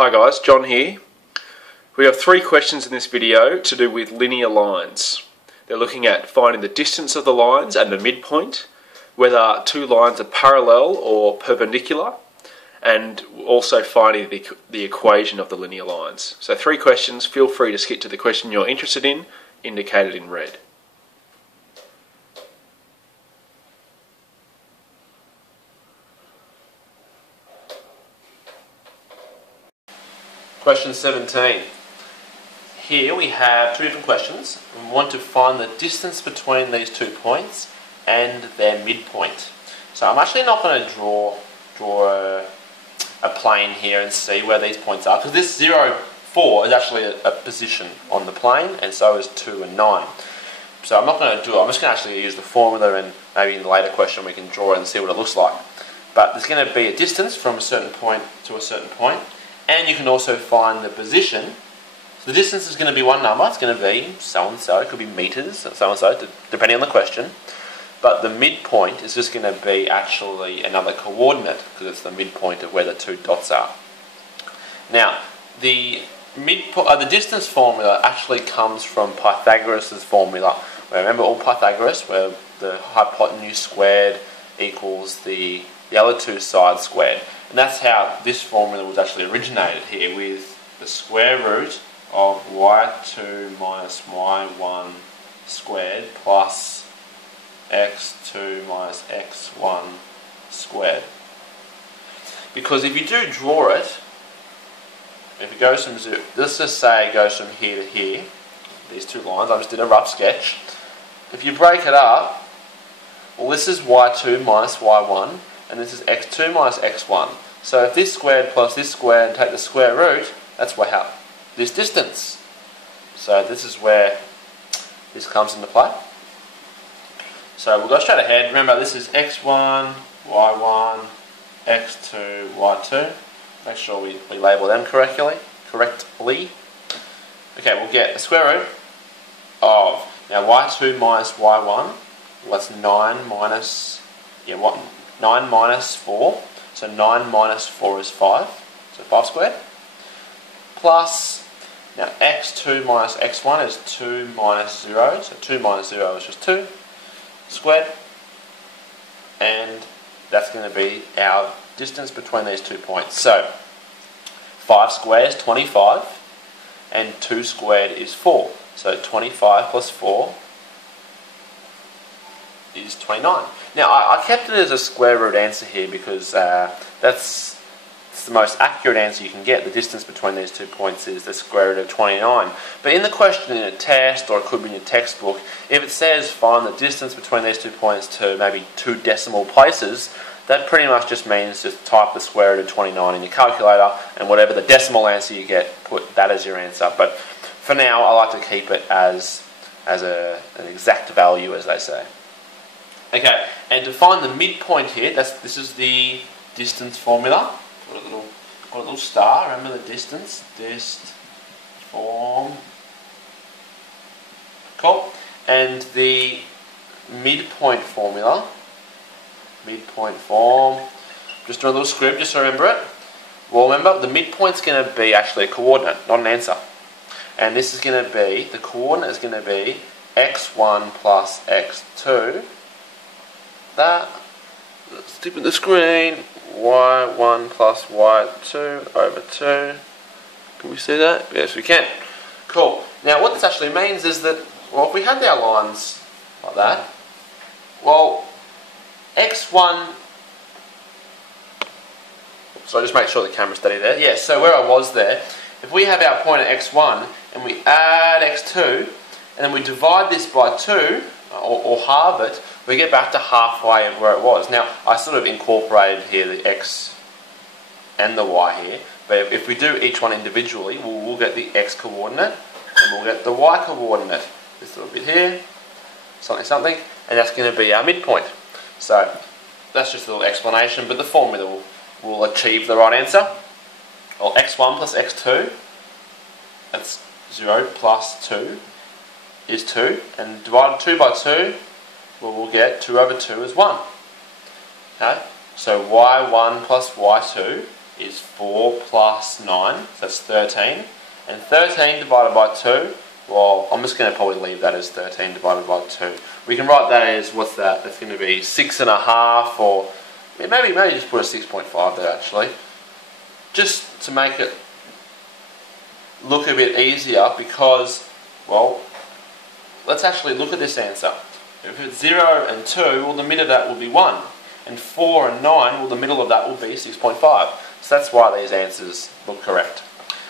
Hi guys, John here. We have 3 questions in this video to do with linear lines. They're looking at finding the distance of the lines and the midpoint, whether 2 lines are parallel or perpendicular, and also finding the equation of the linear lines. So 3 questions. Feel free to skip to the question you're interested in, indicated in red. Question 17. Here we have 2 different questions. We want to find the distance between these 2 points and their midpoint. So I'm actually not going to draw a plane here and see where these points are, because this 0, 4 is actually a position on the plane, and so is 2 and 9. So I'm not going to do it. I'm just going to actually use the formula, and maybe in the later question we can draw it and see what it looks like. But there's going to be a distance from a certain point to a certain point. And you can also find the position. So the distance is going to be one number. It's going to be so-and-so. It could be meters, so-and-so, depending on the question. But the midpoint is just going to be actually another coordinate, because it's the midpoint of where the 2 dots are. Now, the distance formula actually comes from Pythagoras' formula. Remember all Pythagoras, where the hypotenuse squared equals the other 2 sides squared. And that's how this formula was actually originated here, with the square root of y2 minus y1 squared plus x2 minus x1 squared. Because if you do draw it, if it goes from 0, let's just say it goes from here to here, these 2 lines, I just did a rough sketch. If you break it up, well, this is y2 minus y1, and this is x2 minus x1. So if this squared plus this squared and take the square root, that's this distance. So this is where this comes into play. So we'll go straight ahead. Remember, this is x1, y1, x2, y2. Make sure we label them correctly. Okay, we'll get the square root of, now y2 minus y1, well, that's 9 minus 4, so 9 minus 4 is 5, so 5 squared, plus, now x2 minus x1 is 2 minus 0, so 2 minus 0 is just 2 squared, and that's going to be our distance between these 2 points. So 5 squared is 25, and 2 squared is 4, so 25 plus 4 is 29. Now, I kept it as a square root answer here because that's the most accurate answer you can get. The distance between these 2 points is the square root of 29. But in the question in a test, or it could be in your textbook, if it says find the distance between these 2 points to maybe 2 decimal places, that pretty much just means just type the square root of 29 in your calculator, and whatever the decimal answer you get, put that as your answer. But for now, I like to keep it as an exact value, as they say. Okay, and to find the midpoint here, this is the distance formula. Got a little star. Remember the distance. Form. Cool. And the midpoint formula. Midpoint form. Just do a little script, just to remember it. Well, remember the midpoint's going to be actually a coordinate, not an answer. And this is going to be, the coordinate is going to be x1 plus x2. Let's tip in the screen, y1 plus y2 over 2. Can we see that? Yes, we can. Cool. Now, what this actually means is that, well, if we had our lines like that, well, x1, so just make sure the camera's steady there. Yeah, so where I was there, if we have our point at x1 and we add x2, and then we divide this by 2, or halve it, we get back to halfway of where it was. Now, I sort of incorporated here the x and the y here, but if we do each one individually, we'll get the x coordinate, and we'll get the y coordinate. This little bit here, something, and that's going to be our midpoint. So, that's just a little explanation, but the formula will achieve the right answer. Well, x1 plus x2, that's 0 plus 2, is 2, and divide 2 by 2, well, we'll get 2 over 2 is 1. Okay, so y1 plus y2 is 4 plus 9, so that's 13. And 13 divided by 2, well, I'm just going to probably leave that as 13 divided by 2. We can write that as, what's that? That's going to be 6.5, or maybe just put a 6.5 there actually. Just to make it look a bit easier, because, well, let's actually look at this answer. If it's 0 and 2, well, the middle of that will be 1. And 4 and 9, well, the middle of that will be 6.5. So that's why these answers look correct.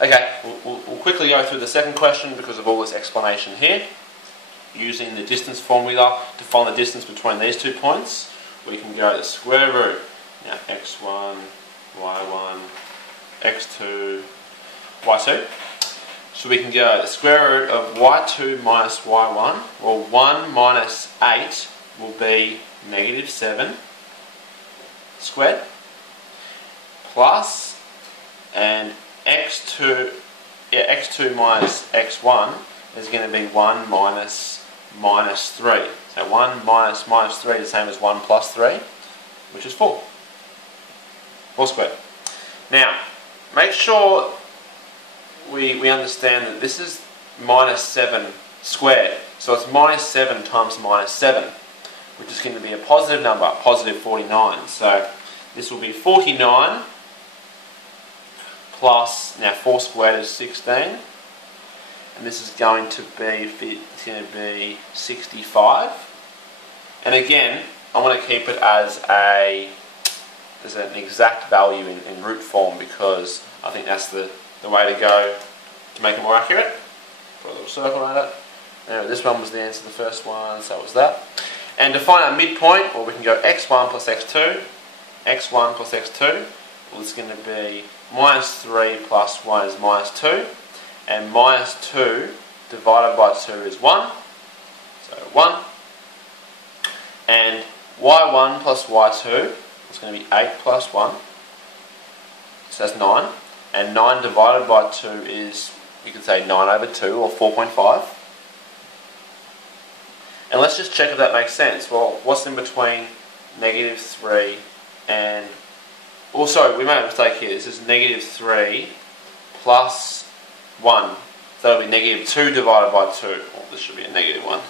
Okay, we'll quickly go through the second question because of all this explanation here. Using the distance formula to find the distance between these 2 points, we can go the square root. Now, x1, y1, x2, y2. So we can go the square root of y2 minus y1, well, 1 minus 8 will be negative 7 squared, plus, and x2 minus x1 is going to be 1 minus 3. So 1 minus 3 is the same as 1 plus 3, which is 4. 4 squared. Now, make sure we understand that this is minus 7 squared. So it's minus 7 times minus 7, which is going to be a positive number, positive 49. So this will be 49 plus, now 4 squared is 16, and this is going to be 65. And again, I want to keep it as an exact value in root form, because I think that's the way to go to make it more accurate. Put a little circle around it. Now, this one was the answer to the first one, so it was that. And to find our midpoint, well, we can go x1 plus x2, x1 plus x2. Well, it's going to be minus 3 plus 1 is minus 2, and minus 2 divided by 2 is 1, so 1. And y1 plus y2 is going to be 8 plus 1, so that's 9. And 9 divided by 2 is, you could say 9 over 2, or 4.5. And let's just check if that makes sense. Well, what's in between negative 3 and... Oh, sorry, we made a mistake here. This is negative 3 plus 1. So that'll be negative 2 divided by 2. Well, this should be a negative 1.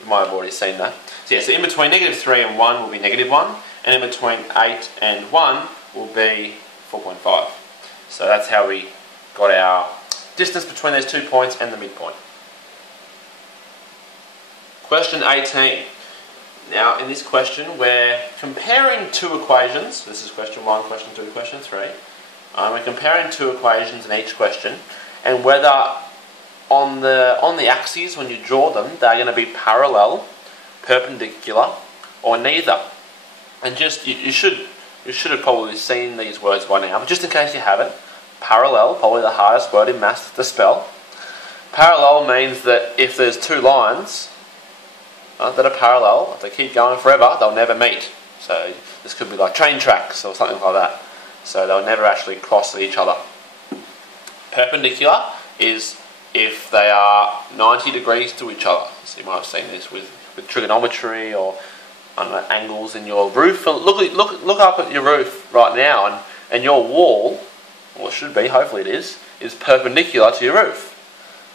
You might have already seen that. So yeah, so in between negative 3 and 1 will be negative 1. And in between 8 and 1 will be 4.5. So that's how we got our distance between those 2 points and the midpoint. Question 18. Now, in this question, we're comparing 2 equations. This is question 1, question 2, question 3. We're comparing 2 equations in each question, and whether on the axes, when you draw them, they're going to be parallel, perpendicular, or neither. And just you should have probably seen these words by now, but just in case you haven't, parallel, probably the hardest word in maths to spell. Parallel means that if there's 2 lines that are parallel, if they keep going forever, they'll never meet. So this could be like train tracks or something like that. So they'll never actually cross each other. Perpendicular is if they are 90 degrees to each other. So you might have seen this with trigonometry, or I don't know, angles in your roof. Look up at your roof right now, and your wall, well, it should be, hopefully it is perpendicular to your roof.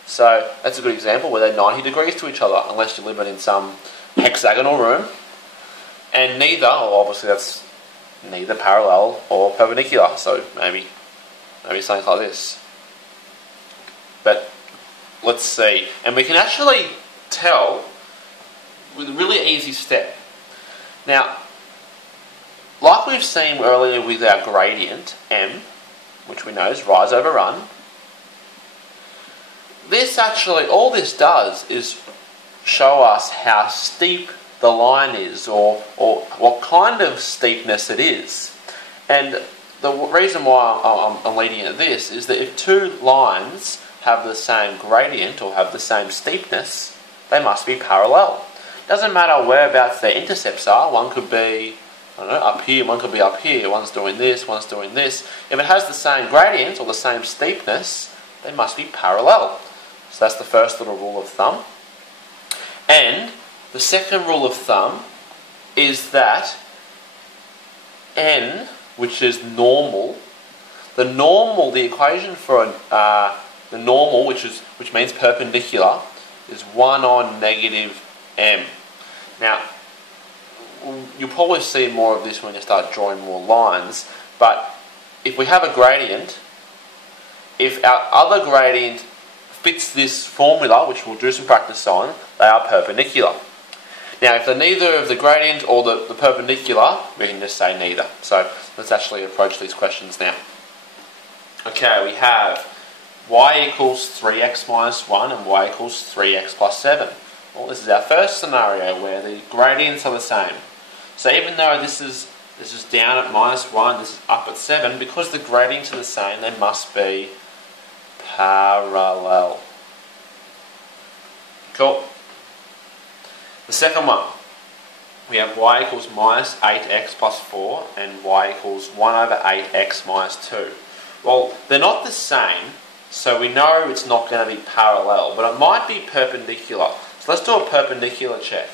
So that's a good example where they're 90 degrees to each other, unless you live in some hexagonal room. And neither, well, obviously that's neither parallel or perpendicular. So maybe something like this. But let's see. And we can actually tell with a really easy step. Now, like we've seen earlier with our gradient, m, which we know is rise over run, this actually, all this does is show us how steep the line is, or what kind of steepness it is. And the reason why I'm leading at this is that if 2 lines have the same gradient or have the same steepness, they must be parallel. Doesn't matter whereabouts their intercepts are. One could be, I don't know, up here, one could be up here. One's doing this, one's doing this. If it has the same gradient or the same steepness, they must be parallel. So that's the first little rule of thumb. And the second rule of thumb is that n, which is normal, the equation for the normal, which means perpendicular, is 1 on negative m. Now, you'll probably see more of this when you start drawing more lines, but if we have a gradient, if our other gradient fits this formula, which we'll do some practice on, they are perpendicular. Now, if they're neither of the gradient or the perpendicular, we can just say neither. So let's actually approach these questions now. Okay, we have y equals 3x minus 1 and y equals 3x plus 7. Well, this is our first scenario where the gradients are the same. So even though this is down at minus 1, this is up at 7, because the gradients are the same, they must be parallel. Cool. The second one, we have y equals minus 8x plus 4 and y equals 1 over 8x minus 2. Well, they're not the same, so we know it's not going to be parallel, but it might be perpendicular. So let's do a perpendicular check.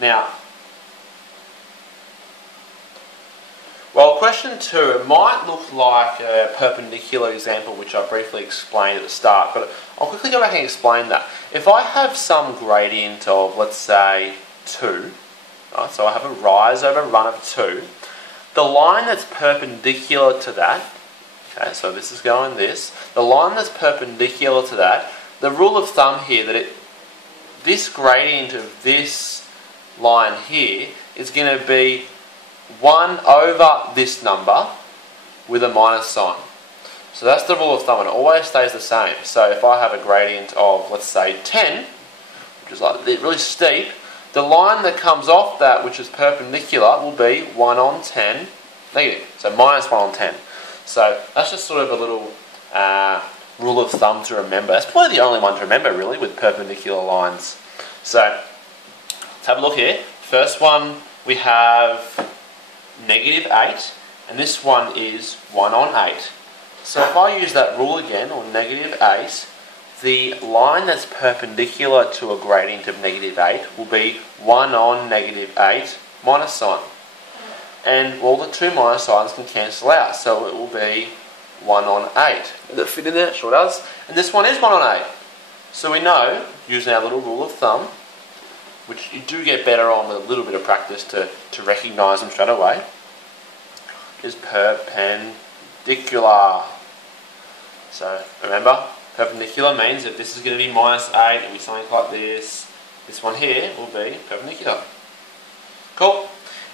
Now, well, question 2, it might look like a perpendicular example which I briefly explained at the start, but I'll quickly go back and explain that. If I have some gradient of, let's say, 2, right, so I have a rise over run of 2, the line that's perpendicular to that, okay, so this is going this, the line that's perpendicular to that, the rule of thumb here that this gradient of this line here is going to be 1 over this number with a minus sign. So that's the rule of thumb, and it always stays the same. So if I have a gradient of, let's say, 10, which is like really steep, the line that comes off that, which is perpendicular, will be 1 on 10 negative. So minus 1 on 10. So that's just sort of a little rule of thumb to remember. That's probably the only one to remember, really, with perpendicular lines. So let's have a look here. First one, we have negative 8, and this one is 1 on 8. So if I use that rule again, or negative 8, the line that's perpendicular to a gradient of negative 8 will be 1 on negative 8 minus sign. And all the two minus signs can cancel out, so it will be 1 on 8. Does it fit in there? It sure does. And this one is 1 on 8. So we know, using our little rule of thumb, which you do get better on with a little bit of practice to recognise them straight away, is perpendicular. So remember, perpendicular means if this is going to be minus 8, it'll be something like this. This one here will be perpendicular. Cool.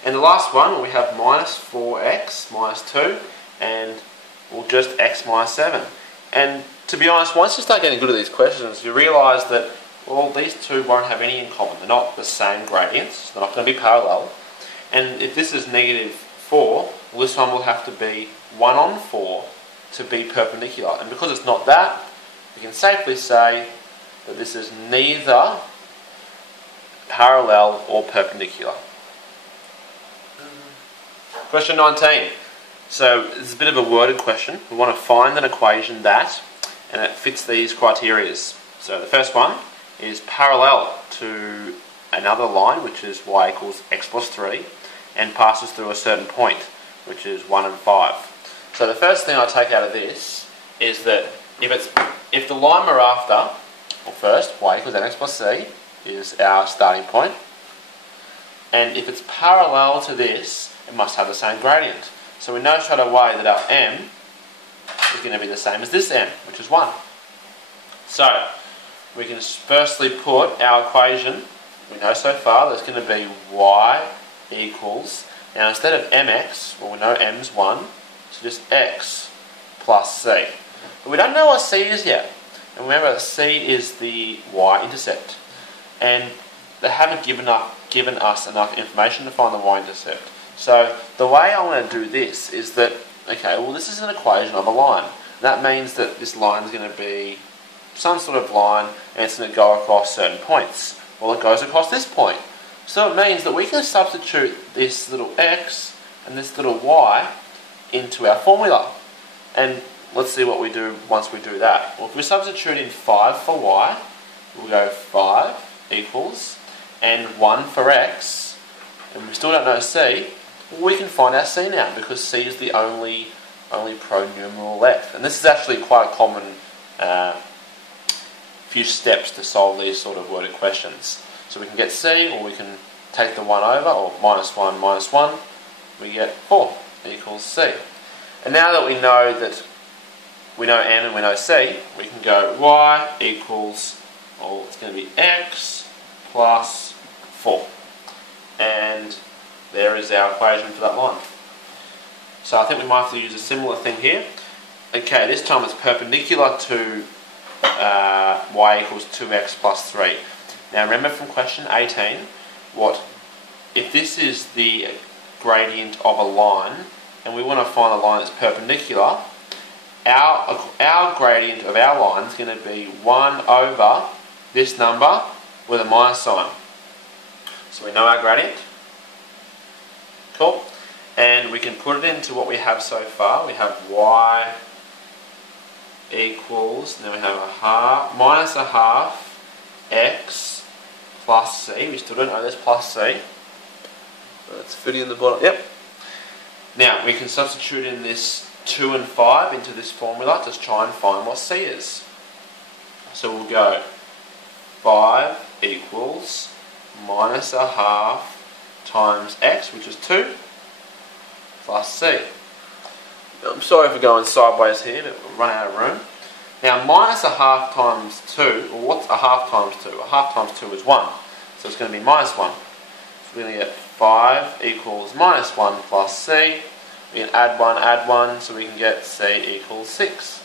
And the last one, we have minus 4x minus 2, and we'll just x minus 7. And to be honest, once you start getting good at these questions, you realise that, well, these two won't have any in common. They're not the same gradients. They're not going to be parallel. And if this is negative 4, well, this one will have to be 1 on 4 to be perpendicular. And because it's not that, we can safely say that this is neither parallel or perpendicular. Question 19. So this is a bit of a worded question. We want to find an equation that, and it fits these criteria. So the first one is parallel to another line, which is y equals x plus 3, and passes through a certain point, which is 1 and 5. So the first thing I take out of this is that if the line we're after, well, first, y equals mx plus c is our starting point, and if it's parallel to this, it must have the same gradient. So we know straight away that our m is going to be the same as this m, which is 1. So we can firstly put our equation, we know so far there's going to be y equals, now instead of mx, well, we know m's 1, so just x plus c. But we don't know what c is yet. And remember, c is the y-intercept. And they haven't given us enough information to find the y-intercept. So the way I'm going to do this is that, okay, well, this is an equation of a line. That means that this line is going to be some sort of line, and it's going to go across certain points. Well, it goes across this point. So it means that we can substitute this little x and this little y into our formula. And let's see what we do once we do that. Well, if we substitute in 5 for y, we'll go 5 equals, and 1 for x, and we still don't know c, well, we can find our c now, because c is the only only pronumeral f. And this is actually quite a common few steps to solve these sort of worded questions. So we can get C, or we can take the 1 over, or minus 1 minus 1, we get 4 equals C. And now that we know n and we know C, we can go y equals, well, it's going to be x plus 4. And there is our equation for that line. So I think we might have to use a similar thing here. Okay, this time it's perpendicular to y equals 2x plus 3. Now remember from question 18, if this is the gradient of a line, and we want to find a line that's perpendicular, our gradient of our line is going to be 1 over this number with a minus sign. So we know our gradient. Cool. And we can put it into what we have so far. We have y equals, now we have minus a half x plus c. We still don't know this plus c. Let's fit in the bottom. Yep. Now we can substitute in this 2 and 5 into this formula to try and find what c is. So we'll go 5 equals minus a half times x, which is 2, plus c. I'm sorry for going sideways here, but we'll run out of room. Now minus a half times 2, well, what's a half times 2? A half times 2 is 1, so it's going to be minus 1. So we're going to get 5 equals minus 1 plus c. We can add 1, so we can get c equals 6.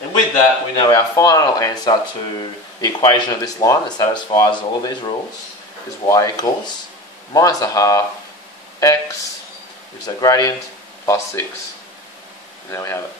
And with that, we know our final answer to the equation of this line that satisfies all of these rules is y equals minus a half x, which is a gradient, plus 6. And there we have it.